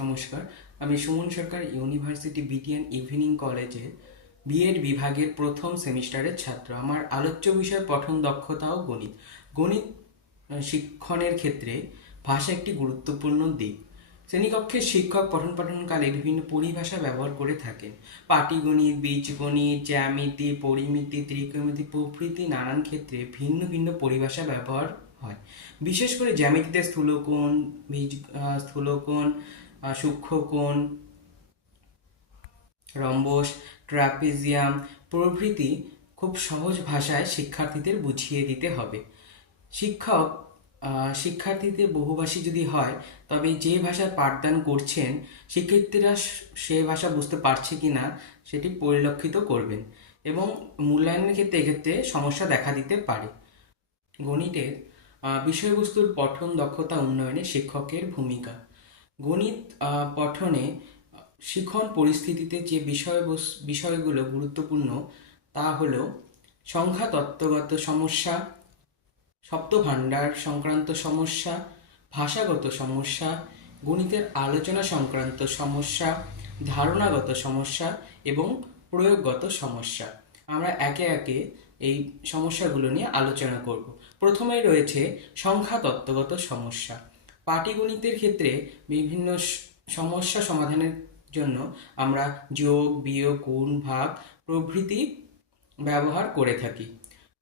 নমস্কার, আমি সুমন সরকার university BTN evening কলেজে বিএড বিভাগের প্রথম সেমিস্টারের ছাত্র। আমার আলোচ্য বিষয় পঠন দক্ষতা ও গণিত। গণিত শিক্ষণের ক্ষেত্রে ভাষা একটি গুরুত্বপূর্ণ দিক। শ্রেণীকক্ষে শিক্ষক পঠনকালে বিভিন্ন পরিভাষা ব্যবহার করে থাকেন। পাটিগণিত, বীজগণিত, জ্যামিতি, পরিমিতি, ত্রিকোণমিতি প্রভৃতি নানান ক্ষেত্রে ভিন্ন ভিন্ন পরিভাষা ব্যবহার হয়। বিশেষ করে জ্যামিতিতে স্থূলকোণ, স্থূলকোণ, সূক্ষ্মকোণ, রম্বস, ট্রাপিজিয়াম প্রভৃতি খুব সহজ ভাষায় শিক্ষার্থীদের বুঝিয়ে দিতে হবে। শিক্ষক শিক্ষার্থীদের বহুভাষী যদি হয়, তবে যে ভাষায় পাঠদান করছেন শিক্ষার্থীরা সে ভাষা বুঝতে পারছে কি না সেটি পরিলক্ষিত করবেন এবং মূল্যায়নের ক্ষেত্রে এক্ষেত্রে সমস্যা দেখা দিতে পারে। গণিতের বিষয়বস্তুর পঠন দক্ষতা উন্নয়নে শিক্ষকের ভূমিকা। গণিত পঠনে শিখন পরিস্থিতিতে যে বিষয়গুলো গুরুত্বপূর্ণ তা হলো সংখ্যা তত্ত্বগত সমস্যা, শব্দভাণ্ডার সংক্রান্ত সমস্যা, ভাষাগত সমস্যা, গণিতের আলোচনা সংক্রান্ত সমস্যা, ধারণাগত সমস্যা এবং প্রয়োগগত সমস্যা। আমরা একে একে এই সমস্যাগুলো নিয়ে আলোচনা করব। প্রথমেই রয়েছে সংখ্যা তত্ত্বগত সমস্যা। পাটিগণিতের ক্ষেত্রে বিভিন্ন সমস্যা সমাধানের জন্য আমরা যোগ, বিয়োগ, গুণ, ভাগ প্রভৃতি ব্যবহার করে থাকি।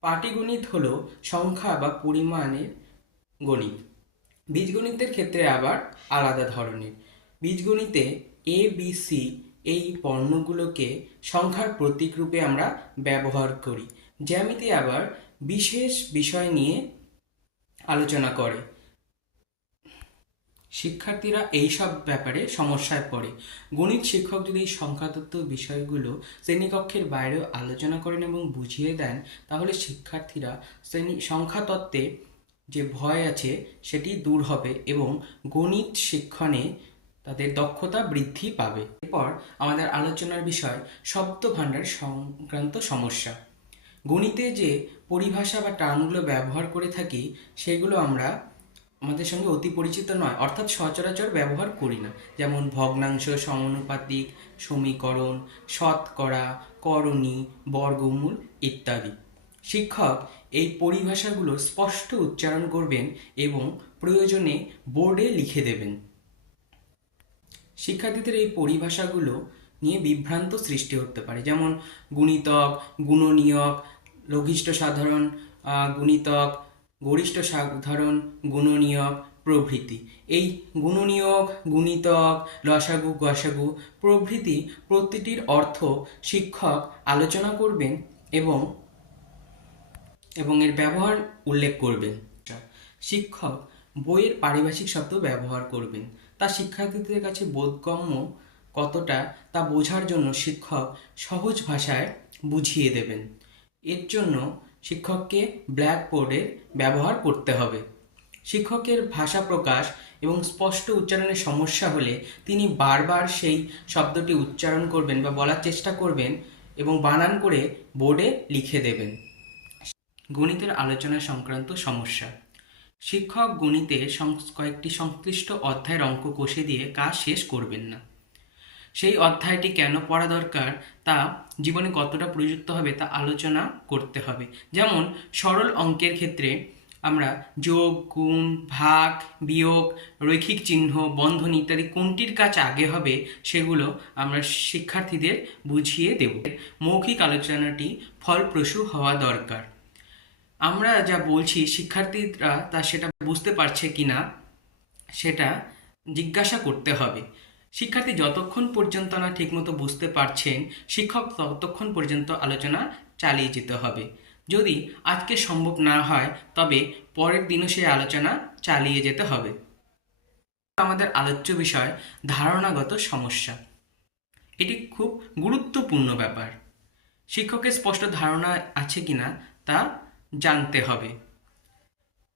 পাটিগণিত হলো সংখ্যা বা পরিমাণের গণিত। বীজগণিতের ক্ষেত্রে আবার আলাদা ধরনের। বীজগণিতে এ বি সি এই বর্ণগুলোকে সংখ্যার প্রতীক রূপে আমরা ব্যবহার করি। জ্যামিতি আবার বিশেষ বিষয় নিয়ে আলোচনা করে। শিক্ষার্থীরা এইসব ব্যাপারে সমস্যায় পড়ে। গণিত শিক্ষক যদি এই সংখ্যাতত্ত্ব বিষয়গুলো শ্রেণীকক্ষের বাইরেও আলোচনা করেন এবং বুঝিয়ে দেন, তাহলে শিক্ষার্থীরা সংখ্যাতত্ত্বে যে ভয় আছে সেটি দূর হবে এবং গণিত শিক্ষণে তাদের দক্ষতা বৃদ্ধি পাবে। এরপর আমাদের আলোচনার বিষয় শব্দভাণ্ডার সংক্রান্ত সমস্যা। গণিতে যে পরিভাষা বা টার্মগুলো ব্যবহার করে থাকি সেগুলো আমরা আমাদের সঙ্গে অতি পরিচিত নয়, অর্থাৎ সচরাচর ব্যবহার করি না। যেমন ভগ্নাংশ, সমানুপাতিক, সমীকরণ, শতকরা, করণী, বর্গমূল ইত্যাদি। শিক্ষক এই পরিভাষাগুলো স্পষ্ট উচ্চারণ করবেন এবং প্রয়োজনে বোর্ডে লিখে দেবেন। শিক্ষার্থীদের এই পরিভাষাগুলো নিয়ে বিভ্রান্ত সৃষ্টি হতে পারে। যেমন গুণিতক, গুণনীয়ক, লঘিষ্ঠ সাধারণ গুণিতক, গরিষ্ঠ সাধারণ গুণনীয়ক প্রভৃতি। এই গুণনীয়ক, গুণিতক, লসাগু, গসাগু প্রভৃতি প্রতিটির অর্থ শিক্ষক আলোচনা করবেন এবং এর ব্যবহার উল্লেখ করবেন। শিক্ষক বইয়ের পারিভাষিক শব্দ ব্যবহার করবেন। তা শিক্ষার্থীদের কাছে বোধগম্য কতটা তা বোঝার জন্য শিক্ষক সহজ ভাষায় বুঝিয়ে দেবেন। এর জন্য শিক্ষককে ব্ল্যাকবোর্ডের ব্যবহার করতে হবে। শিক্ষকের ভাষা প্রকাশ এবং স্পষ্ট উচ্চারণের সমস্যা হলে তিনি বারবার সেই শব্দটি উচ্চারণ করবেন বা বলার চেষ্টা করবেন এবং বানান করে বোর্ডে লিখে দেবেন। গণিতের আলোচনা সংক্রান্ত সমস্যা। শিক্ষক গণিতে কয়েকটি সংশ্লিষ্ট অধ্যায়ের অঙ্ক কষে দিয়ে কাজ শেষ করবেন না। সেই অধ্যায়টি কেন পড়া দরকার তা জীবনে কতটা প্রযুক্ত হবে তা আলোচনা করতে হবে। যেমন সরল অঙ্কের ক্ষেত্রে আমরা যোগ, গুণ, ভাগ, বিয়োগ, রৈখিক চিহ্ন, বন্ধনী ইত্যাদি কোনটির কাজ আগে হবে সেগুলো আমরা শিক্ষার্থীদের বুঝিয়ে দেব। মৌখিক আলোচনাটি ফলপ্রসূ হওয়া দরকার। আমরা যা বলছি শিক্ষার্থীরা সেটা বুঝতে পারছে কিনা সেটা জিজ্ঞাসা করতে হবে। শিক্ষার্থী যতক্ষণ পর্যন্ত না ঠিকমতো বুঝতে পারছেন, শিক্ষক ততক্ষণ পর্যন্ত আলোচনা চালিয়ে যেতে হবে। যদি আজকে সম্ভব না হয়, তবে পরের দিনও সেই আলোচনা চালিয়ে যেতে হবে। আমাদের আলোচ্য বিষয় ধারণাগত সমস্যা। এটি খুব গুরুত্বপূর্ণ ব্যাপার। শিক্ষকের স্পষ্ট ধারণা আছে কিনা তা জানতে হবে।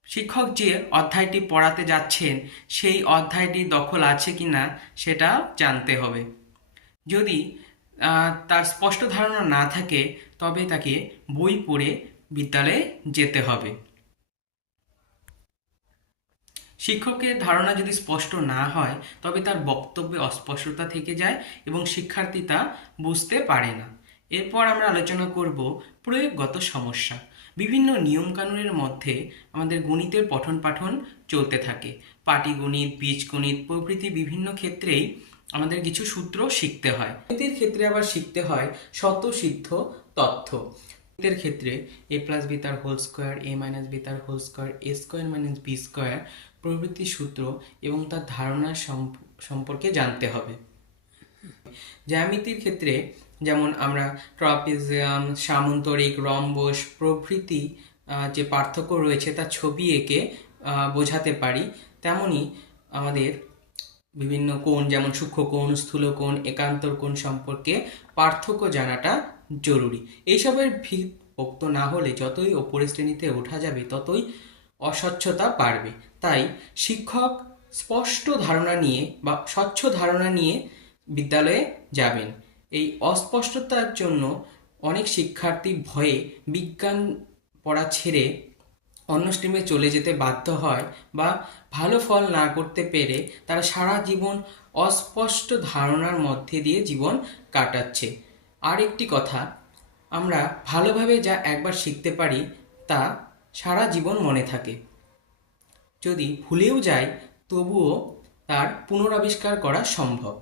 শিক্ষক যে অধ্যায়টি পড়াতে যাচ্ছেন সেই অধ্যায়টি দখল আছে কিনা সেটা জানতে হবে। যদি তার স্পষ্ট ধারণা না থাকে, তবে তাকে বই পড়ে বিদ্যালয়ে যেতে হবে। শিক্ষকের ধারণা যদি স্পষ্ট না হয় তবে তার বক্তব্যে অস্পষ্টতা থেকে যায় এবং শিক্ষার্থী তা বুঝতে পারে না। এরপর আমরা আলোচনা করব প্রয়োগগত সমস্যা। বিভিন্ন নিয়মকানুনের মধ্যে আমাদের গণিতের পঠন পাঠন চলতে থাকে। পাটিগণিত, বীজগণিত প্রভৃতি বিভিন্ন ক্ষেত্রেই আমাদের কিছু সূত্র শিখতে হয়। গণিতের ক্ষেত্রে আবার শিখতে হয় স্বতঃসিদ্ধ তথ্য। গণিতের ক্ষেত্রে a প্লাস বি তার whole square, a minus b তার whole square, a square minus b square প্রভৃতি সূত্র এবং তার ধারণা সম্পর্কে জানতে হবে। জ্যামিতির ক্ষেত্রে যেমন আমরা ট্রাপিজিয়াম, সামান্তরিক, রম্বস প্রভৃতি যে পার্থক্য রয়েছে তা ছবি এঁকে বোঝাতে পারি। তেমনি আমাদের বিভিন্ন কোণ যেমন সূক্ষ্মকোণ, স্থূলকোণ, একান্তর কোণ সম্পর্কে পার্থক্য জানাটা জরুরি। এইসবের ভিত পোক্ত না হলে যতই ওপরের শ্রেণীতে ওঠা যাবে ততই অস্বচ্ছতা বাড়বে। তাই শিক্ষক স্পষ্ট ধারণা নিয়ে বা স্বচ্ছ ধারণা নিয়ে বিদ্যালয়ে যাবেন। এই অস্পষ্টতার জন্য অনেক শিক্ষার্থী ভয়ে বিজ্ঞান পড়া ছেড়ে অন্য স্ট্রিমে চলে যেতে বাধ্য হয় বা ভালো ফল না করতে পেরে তারা সারা জীবন অস্পষ্ট ধারণার মধ্যে দিয়ে জীবন কাটাচ্ছে। আর একটি কথা, আমরা ভালোভাবে যা একবার শিখতে পারি তা সারা জীবন মনে থাকে। যদি ভুলেও যায় তবুও তার পুনরাবিষ্কার করা সম্ভব।